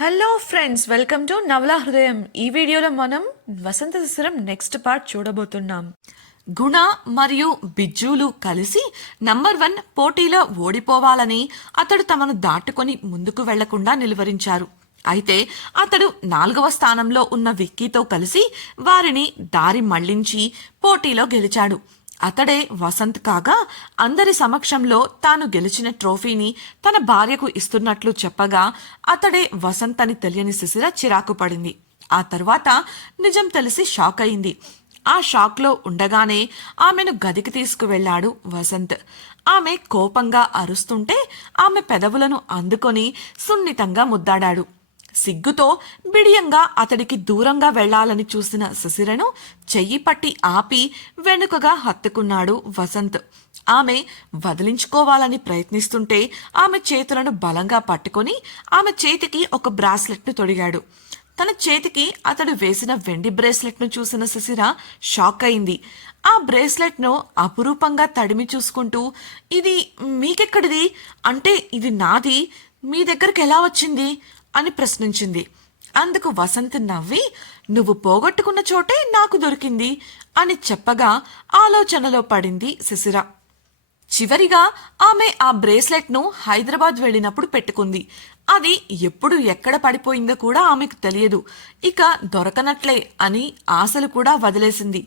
Hello friends, welcome to నవలా హృదయం. ఈ వీడియోలో మనం వసంత శిశిరం నెక్స్ట్ పార్ట్ చూడబోతున్నాం. గుణ మరియు బిజ్జులు కలిసి నంబర్ 1 పోటీలో ఓడిపోవాలని అతడు తమను దాటుకొని ముందుకు వెళ్లకుండా నిలువరించారు. అయితే అతడు 4వ స్థానంలో ఉన్న విక్కీతో కలిసి వారిని దారి మళ్లించి పోటీలో గెలిచాడు. అతడే వసంత్ కాగా అందరి సమక్షంలో తాను గెలిచిన ట్రోఫీని తన భార్యకు ఇస్తున్నట్లు చెప్పగా అతడే వసంత్ అని తెలియని శిశిర చిరాకు పడింది. ఆ తర్వాత నిజం తెలిసి షాక్ అయింది. ఆ షాక్లో ఉండగానే ఆమెను గదికి తీసుకువెళ్లాడు వసంత్. ఆమె కోపంగా అరుస్తుంటే ఆమె పెదవులను అందుకొని సున్నితంగా ముద్దాడాడు. సిగ్గుతో బిడియంగా అతడికి దూరంగా వెళ్లాలని చూసిన శిశిరను చెయ్యి పట్టి ఆపి వెనుకగా హత్తుకున్నాడు వసంత్. ఆమె వదిలించుకోవాలని ప్రయత్నిస్తుంటే ఆమె చేతులను బలంగా పట్టుకొని ఆమె చేతికి ఒక బ్రాస్లెట్ను తొడిగాడు. తన చేతికి అతడు వేసిన వెండి బ్రేస్లెట్ను చూసిన శిశిర షాక్ అయింది. ఆ బ్రేస్లెట్ను అపురూపంగా తడిమి చూసుకుంటూ, ఇది మీకెక్కడిది? అంటే ఇది నాది, మీ దగ్గరికి ఎలా వచ్చింది అని ప్రశ్నించింది. అందుకు వసంత్ నవ్వి, నువ్వు పోగొట్టుకున్న చోటే నాకు దొరికింది అని చెప్పగా ఆలోచనలో పడింది శిశిర. చివరిగా ఆమె ఆ బ్రేస్లెట్ను హైదరాబాద్ వెళ్ళినప్పుడు పెట్టుకుంది. అది ఎప్పుడు ఎక్కడ పడిపోయిందో కూడా ఆమెకు తెలియదు. ఇక దొరకనట్లే అని ఆశలు కూడా వదిలేసింది.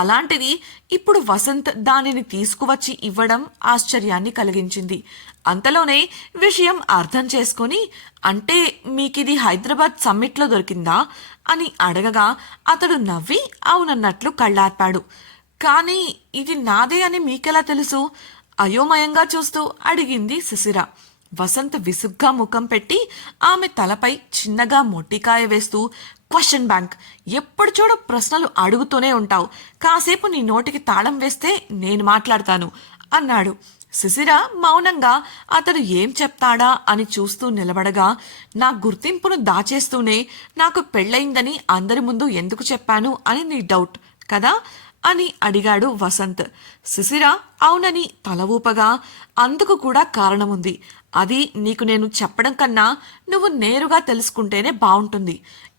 అలాంటిది ఇప్పుడు వసంత్ దానిని తీసుకువచ్చి ఇవ్వడం ఆశ్చర్యాన్ని కలిగించింది. అంతలోనే విషయం అర్థం చేసుకొని, అంటే మీకిది హైదరాబాద్ సమ్మిట్లో దొరికిందా అని అడగగా అతడు నవ్వి అవునన్నట్లు కళ్ళార్పాడు. కానీ ఇది నాదే అని మీకెలా తెలుసు? అయోమయంగా చూస్తూ అడిగింది శిశిర. వసంత్ విసుగ్గా ముఖం పెట్టి ఆమె తలపై చిన్నగా మొట్టికాయ వేస్తూ, క్వశ్చన్ బ్యాంక్, ఎప్పుడు చూడ ప్రశ్నలు అడుగుతూనే ఉంటావు. కాసేపు నీ నోటికి తాళం వేస్తే నేను మాట్లాడతాను అన్నాడు. శిశిర మౌనంగా అతడు ఏం చెప్తాడా అని చూస్తూ నిలబడగా, నా గుర్తింపును దాచేస్తూనే నాకు పెళ్ళయిందని అందరి ముందు ఎందుకు చెప్పాను అని నీ డౌట్ కదా అని అడిగాడు వసంత్. శిశిర అవునని తల ఊపగా, అందుకు కూడా కారణముంది. అది నీకు నేను చెప్పడం కన్నా నువ్వు నేరుగా తెలుసుకుంటేనే బావుంటుంది.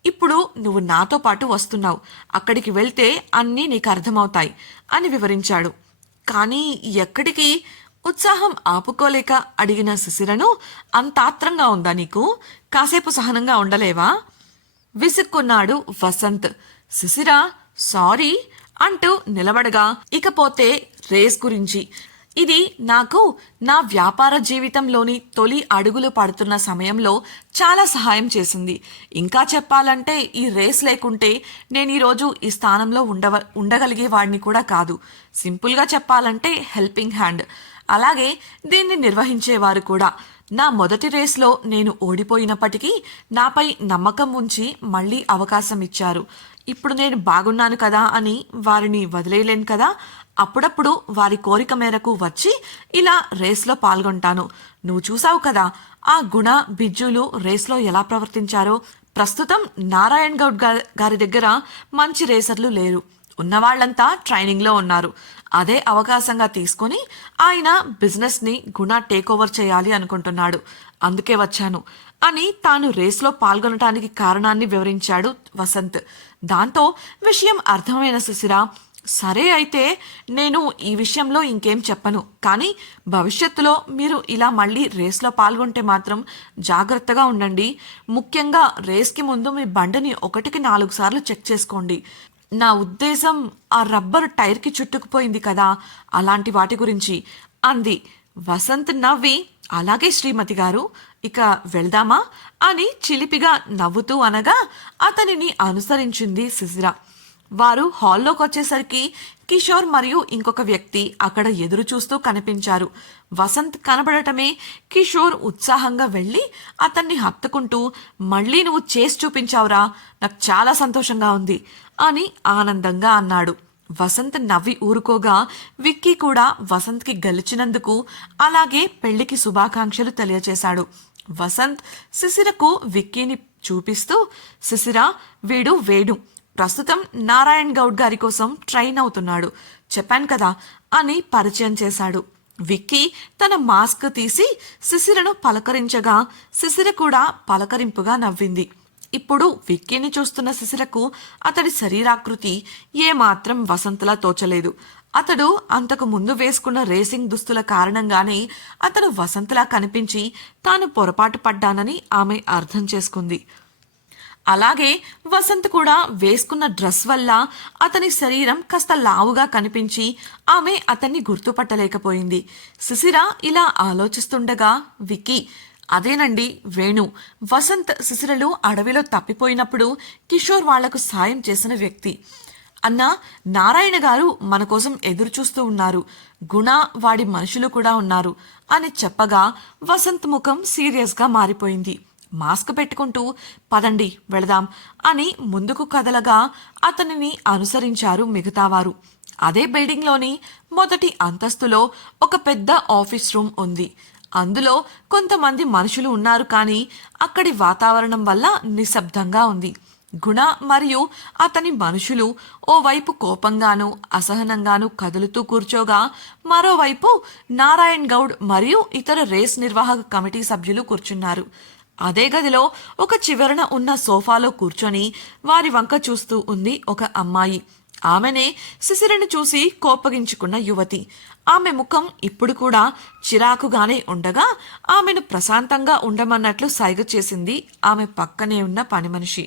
ఇప్పుడు నువ్వు నాతో పాటు వస్తున్నావు. అక్కడికి వెళ్తే అన్నీ నీకు అర్థమవుతాయి అని వివరించాడు. కానీ ఎక్కడికి? ఉత్సాహం ఆపుకోలేక అడిగిన శిశిరను, అంత ఆత్రంగా ఉందా నీకు? కాసేపు సహనంగా ఉండలేవా విసుక్కున్నాడు వసంత్. శిశిర సారీ అంటూ నిలబడగా, ఇకపోతే రేస్ గురించి. ఇది నాకు నా వ్యాపార జీవితంలోని తొలి అడుగులు పడుతున్న సమయంలో చాలా సహాయం చేసింది. ఇంకా చెప్పాలంటే ఈ రేస్ లేకుంటే నేను ఈరోజు ఈ స్థానంలో ఉండగలిగే వాడిని కూడా కాదు. సింపుల్గా చెప్పాలంటే హెల్పింగ్ హ్యాండ్. అలాగే దీన్ని నిర్వహించేవారు కూడా. నా మొదటి రేస్లో నేను ఓడిపోయినప్పటికీ నాపై నమ్మకం ఉంచి మళ్ళీ అవకాశం ఇచ్చారు. ఇప్పుడు నేను బాగున్నాను కదా అని వారిని వదిలేయలేను కదా. అప్పుడప్పుడు వారి కోరిక మేరకు వచ్చి ఇలా రేస్లో పాల్గొంటాను. నువ్వు చూసావు కదా ఆ గుణ బిజ్జులు రేస్లో ఎలా ప్రవర్తించారో. ప్రస్తుతం నారాయణ్ గౌడ్ గారి దగ్గర మంచి రేసర్లు లేరు. ఉన్నవాళ్లంతా ట్రైనింగ్లో ఉన్నారు. అదే అవకాశంగా తీసుకొని ఆయన బిజినెస్ని గుణ టేక్ ఓవర్ చేయాలి అనుకుంటున్నాడు. అందుకే వచ్చాను అని తాను రేస్లో పాల్గొనటానికి కారణాన్ని వివరించాడు వసంత్. దాంతో విషయం అర్థమైన శిశిర, సరే అయితే నేను ఈ విషయంలో ఇంకేం చెప్పను. కానీ భవిష్యత్తులో మీరు ఇలా మళ్ళీ రేస్లో పాల్గొంటే మాత్రం జాగ్రత్తగా ఉండండి. ముఖ్యంగా రేస్కి ముందు మీ బండిని 1కి 4 సార్లు చెక్ చేసుకోండి. నా ఉద్దేశం ఆ రబ్బర్ టైర్కి చుట్టుకుపోయింది కదా, అలాంటి వాటి గురించి అంది. వసంత్ నవ్వి, అలాగే శ్రీమతి గారు, ఇక వెళ్దామా అని చిలిపిగా నవ్వుతూ అనగా అతనిని అనుసరించింది శిశిర. వారు హాల్లోకి వచ్చేసరికి కిషోర్ మరియు ఇంకొక వ్యక్తి అక్కడ ఎదురు చూస్తూ కనిపించారు. వసంత్ కనబడటమే కిషోర్ ఉత్సాహంగా వెళ్ళి అతన్ని హత్తుకుంటూ, మళ్ళీ నువ్వు చేసి చూపించావురా, నాకు చాలా సంతోషంగా ఉంది అని ఆనందంగా అన్నాడు. వసంత్ నవ్వి ఊరుకోగా విక్కీ కూడా వసంత్కి గెలిచినందుకు అలాగే పెళ్లికి శుభాకాంక్షలు తెలియచేశాడు. వసంత్ శిశిరకు విక్కీని చూపిస్తూ, శిశిర వీడు వేడు, ప్రస్తుతం నారాయణ్ గౌడ్ గారి కోసం ట్రైన్ అవుతున్నాడు, చెప్పాను కదా అని పరిచయం చేశాడు. విక్కీ తన మాస్క్ తీసి శిశిరను పలకరించగా శిశిర కూడా పలకరింపుగా నవ్వింది. ఇప్పుడు విక్కీని చూస్తున్న శిశిరకు అతడి శరీరాకృతి ఏమాత్రం వసంతలా తోచలేదు. అతడు అంతకు ముందు వేసుకున్న రేసింగ్ దుస్తుల కారణంగానే అతడు వసంతలా కనిపించి తాను పొరపాటు పడ్డానని ఆమె అర్థం చేసుకుంది. అలాగే వసంత్ కూడా వేసుకున్న డ్రెస్ వల్ల అతని శరీరం కాస్త లావుగా కనిపించి ఆమె అతన్ని గుర్తుపట్టలేకపోయింది. శిశిర ఇలా ఆలోచిస్తుండగా విక్కీ, అదేనండి వేణు, వసంత్ శిశిరలు అడవిలో తప్పిపోయినప్పుడు కిషోర్ వాళ్లకు సాయం చేసిన వ్యక్తి. అన్నా, నారాయణ గారు మన కోసం ఎదురు చూస్తూ ఉన్నారు. గుణ వాడి మనుషులు కూడా ఉన్నారు అని చెప్పగా వసంత్ ముఖం సీరియస్గా మారిపోయింది. మాస్క్ పెట్టుకుంటూ పదండి వెళదాం అని ముందుకు కదలగా అతనిని అనుసరించారు మిగతావారు. అదే బిల్డింగ్లోని మొదటి అంతస్తులో ఒక పెద్ద ఆఫీస్ రూమ్ ఉంది. అందులో కొంతమంది మనుషులు ఉన్నారు, కానీ అక్కడి వాతావరణం వల్ల నిశ్శబ్దంగా ఉంది. గుణ మరియు అతని మనుషులు ఓవైపు కోపంగానూ అసహనంగానూ కదులుతూ కూర్చోగా మరోవైపు నారాయణ్ గౌడ్ మరియు ఇతర రేస్ నిర్వాహక కమిటీ సభ్యులు కూర్చున్నారు. అదే గదిలో ఒక చివరన ఉన్న సోఫాలో కూర్చొని వారి వంక చూస్తూ ఉంది ఒక అమ్మాయి. ఆమెనే శిశిరను చూసి కోపగించుకున్న యువతి. ఆమె ముఖం ఇప్పుడు కూడా చిరాకుగానే ఉండగా ఆమెను ప్రశాంతంగా ఉండమన్నట్లు సైగ చేసింది ఆమె పక్కనే ఉన్న పని మనిషి.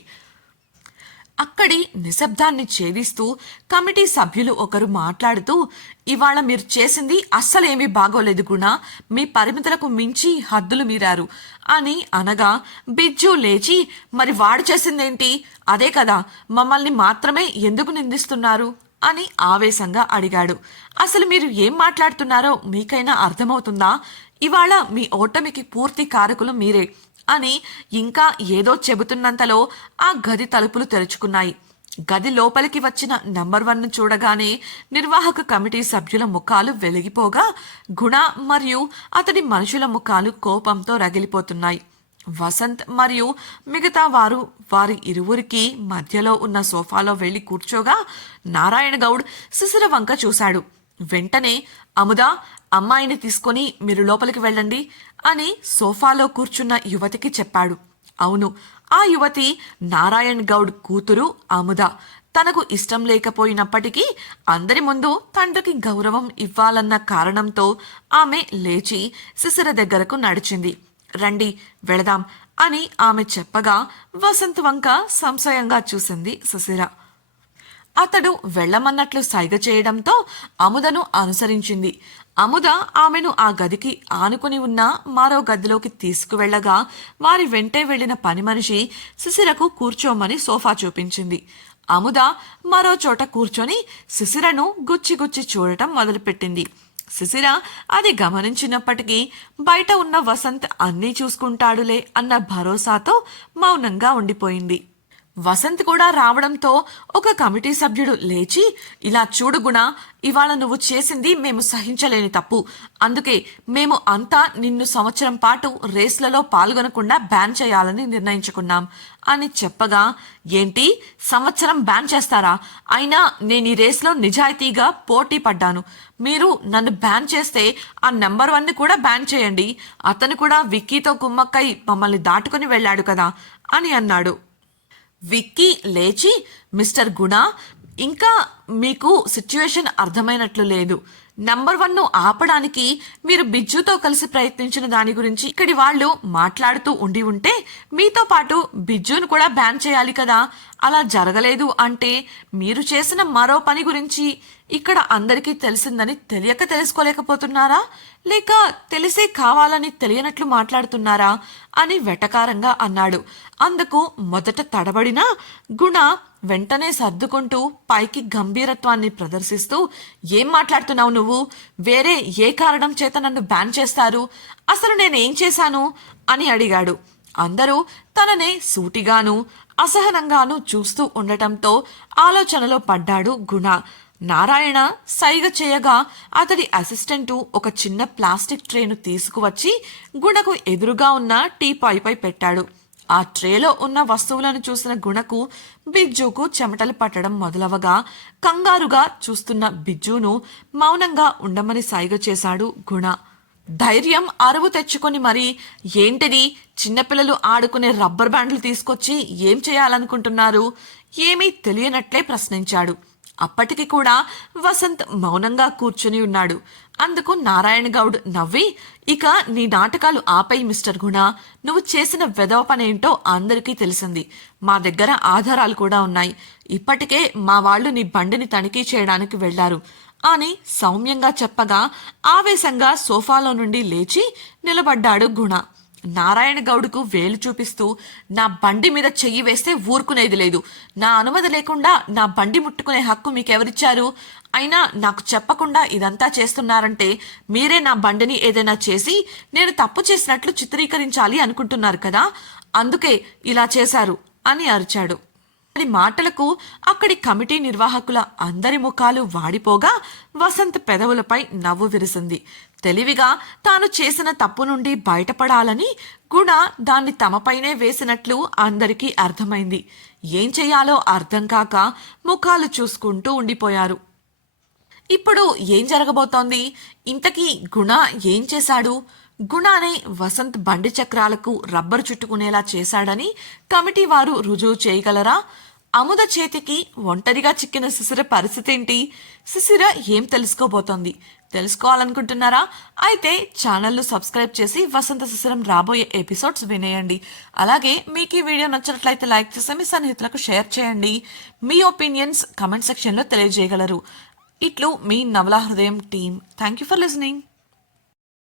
అక్కడి నిశ్శబ్దాన్ని ఛేదిస్తూ కమిటీ సభ్యులు ఒకరు మాట్లాడుతూ, ఇవాళ మీరు చేసింది అస్సలేమీ బాగోలేదు గుణ, మీ పరిమితులకు మించి హద్దులు మీరారు అని అనగా బిజ్జు లేచి, మరి వాడు చేసిందేంటి, అదే కదా, మమ్మల్ని మాత్రమే ఎందుకు నిందిస్తున్నారు అని ఆవేశంగా అడిగాడు. అసలు మీరు ఏం మాట్లాడుతున్నారో మీకైనా అర్థమవుతుందా? ఇవాళ మీ ఓటమికి పూర్తి కారకులు మీరే అని ఇంకా ఏదో చెబుతున్నంతలో ఆ గది తలుపులు తెరుచుకున్నాయి. గది లోపలికి వచ్చిన నంబర్ 1ను చూడగానే నిర్వాహక కమిటీ సభ్యుల ముఖాలు వెలిగిపోగా గుణ మరియు అతడి మనుషుల ముఖాలు కోపంతో రగిలిపోతున్నాయి. వసంత్ మరియు మిగతా వారు వారి ఇరువురికి మధ్యలో ఉన్న సోఫాలో వెళ్లి కూర్చోగా నారాయణ గౌడ్ శిశిర వంక చూశాడు. వెంటనే, అముదా, అమ్మాయిని తీసుకొని మీరు లోపలికి వెళ్ళండి అని సోఫాలో కూర్చున్న యువతికి చెప్పాడు. అవును, ఆ యువతి నారాయణ్ గౌడ్ కూతురు అముద. తనకు ఇష్టం లేకపోయినప్పటికీ అందరి ముందు తండ్రికి గౌరవం ఇవ్వాలన్న కారణంతో ఆమె లేచి శిశిర దగ్గరకు నడిచింది. రండి వెళదాం అని ఆమె చెప్పగా వసంత్ వంక సంశయంగా చూసింది శిశిర. అతడు వెళ్లమన్నట్లు సైగ చేయడంతో అముదను అనుసరించింది. అముద ఆమెను ఆ గదికి ఆనుకుని ఉన్న మరో గదిలోకి తీసుకువెళ్లగా వారి వెంటే వెళ్లిన పని మనిషి శిశిరకు కూర్చోమని సోఫా చూపించింది. అముద మరో చోట కూర్చొని శిశిరను గుచ్చి గుచ్చి చూడటం మొదలుపెట్టింది. శిశిర అది గమనించినప్పటికీ బయట ఉన్న వసంత్ అన్నీ చూసుకుంటాడులే అన్న భరోసాతో మౌనంగా ఉండిపోయింది. వసంత్ కూడా రావడంతో ఒక కమిటీ సభ్యుడు లేచి, ఇలా చూడు గుణ, ఇవాళ నువ్వు చేసింది మేము సహించలేని తప్పు. అందుకే మేము అంతా నిన్ను సంవత్సరం పాటు రేస్లలో పాల్గొనకుండా బ్యాన్ చేయాలని నిర్ణయించుకున్నాం అని చెప్పగా, ఏంటి సంవత్సరం బ్యాన్ చేస్తారా? అయినా నేను ఈ రేస్లో నిజాయితీగా పోటీ పడ్డాను. మీరు నన్ను బ్యాన్ చేస్తే ఆ నంబర్ 1ని కూడా బ్యాన్ చేయండి. అతను కూడా విక్కీతో కుమ్మక్కై మమ్మల్ని దాటుకుని వెళ్ళాడు కదా అని అన్నాడు. విక్కీ లేచి, మిస్టర్ గుణ, ఇంకా మీకు సిచ్యువేషన్ అర్థమైనట్లు లేదు. నంబర్ 1ను ఆపడానికి మీరు బిజ్జుతో కలిసి ప్రయత్నించిన దాని గురించి ఇక్కడి వాళ్ళు మాట్లాడుతూ ఉండి ఉంటే మీతో పాటు బిజ్జును కూడా బ్యాన్ చేయాలి కదా. అలా జరగలేదు అంటే మీరు చేసిన మరో పని గురించి ఇక్కడ అందరికీ తెలిసిందని తెలియక తెలుసుకోలేకపోతున్నారా, లేక తెలిసే కావాలని తెలియనట్లు మాట్లాడుతున్నారా అని వెటకారంగా అన్నాడు. అందుకు మొదట తడబడిన గుణ వెంటనే సర్దుకుంటూ పైకి గంభీరత్వాన్ని ప్రదర్శిస్తూ, ఏం మాట్లాడుతున్నావు నువ్వు? వేరే ఏ కారణం చేత నన్ను బ్యాన్ చేస్తారు? అసలు నేనేం చేశాను అని అడిగాడు. అందరూ తననే సూటిగాను అసహనంగాను చూస్తూ ఉండటంతో ఆలోచనలో పడ్డాడు గుణ. నారాయణ సైగ చేయగా అతడి అసిస్టెంటు ఒక చిన్న ప్లాస్టిక్ ట్రేను తీసుకువచ్చి గుణకు ఎదురుగా ఉన్న టీపాయ్పై పెట్టాడు. ఆ ట్రేలో ఉన్న వస్తువులను చూసిన గుణకు బిజ్జుకు చెమటలు పట్టడం మొదలవగా కంగారుగా చూస్తున్న బిజ్జును మౌనంగా ఉండమని సైగ చేశాడు గుణ. ధైర్యం అరువు తెచ్చుకొని మరి ఏంటిది, చిన్నపిల్లలు ఆడుకునే రబ్బర్ బ్యాండ్లు తీసుకొచ్చి ఏం చేయాలనుకుంటున్నారు? ఏమీ తెలియనట్లే ప్రశ్నించాడు. అప్పటికి కూడా వసంత్ మౌనంగా కూర్చుని ఉన్నాడు. అందుకు నారాయణ గౌడ్ నవ్వి, ఇక నీ నాటకాలు ఆపై మిస్టర్ గుణ, నువ్వు చేసిన వెధవ పనేంటో అందరికీ తెలిసింది. మా దగ్గర ఆధారాలు కూడా ఉన్నాయి. ఇప్పటికే మా వాళ్ళు నీ బండిని తనిఖీ చేయడానికి వెళ్లారు అని సౌమ్యంగా చెప్పగా ఆవేశంగా సోఫాలో నుండి లేచి నిలబడ్డాడు గుణ. నారాయణ గౌడ్కు వేలు చూపిస్తూ, నా బండి మీద చెయ్యి వేస్తే ఊరుకునేది లేదు. నా అనుమతి లేకుండా నా బండి ముట్టుకునే హక్కు మీకెవరిచ్చారు? అయినా నాకు చెప్పకుండా ఇదంతా చేస్తున్నారంటే మీరే నా బండిని ఏదైనా చేసి నేను తప్పు చేసినట్లు చిత్రీకరించాలి అనుకుంటున్నారు కదా, అందుకే ఇలా చేశారు అని అరిచాడు. మాటలకు అక్కడి కమిటీ నిర్వాహకుల అందరి ముఖాలు వాడిపోగా వసంత్ పెదవులపై నవ్వు విరిసింది. తెలివిగా తాను చేసిన తప్పు నుండి బయటపడాలని గుణ దాన్ని తమపైనే వేసినట్లు అందరికీ అర్థమైంది. ఏం చెయ్యాలో అర్థం కాక ముఖాలు చూసుకుంటూ ఉండిపోయారు. ఇప్పుడు ఏం జరగబోతోంది? ఇంతకీ గుణ ఏం చేశాడు? గుణానే వసంత్ బండి చక్రాలకు రబ్బరు చుట్టుకునేలా చేశాడని కమిటీ వారు రుజువు చేయగలరా? అముద చేతికి ఒంటరిగా చిక్కిన శిశిర పరిస్థితి ఏంటి? శిశిర ఏం తెలుసుకోబోతోంది? తెలుసుకోవాలనుకుంటున్నారా? అయితే ఛానల్ను సబ్స్క్రైబ్ చేసి వసంత శిశిరం రాబోయే ఎపిసోడ్స్ వినేయండి. అలాగే మీకు ఈ వీడియో నచ్చినట్లయితే లైక్ చేసి మీ సన్నిహితులకు షేర్ చేయండి. మీ ఒపీనియన్స్ కమెంట్ సెక్షన్లో తెలియజేయగలరు. ఇట్లు మీ నవలా హృదయం team. Thank you for listening.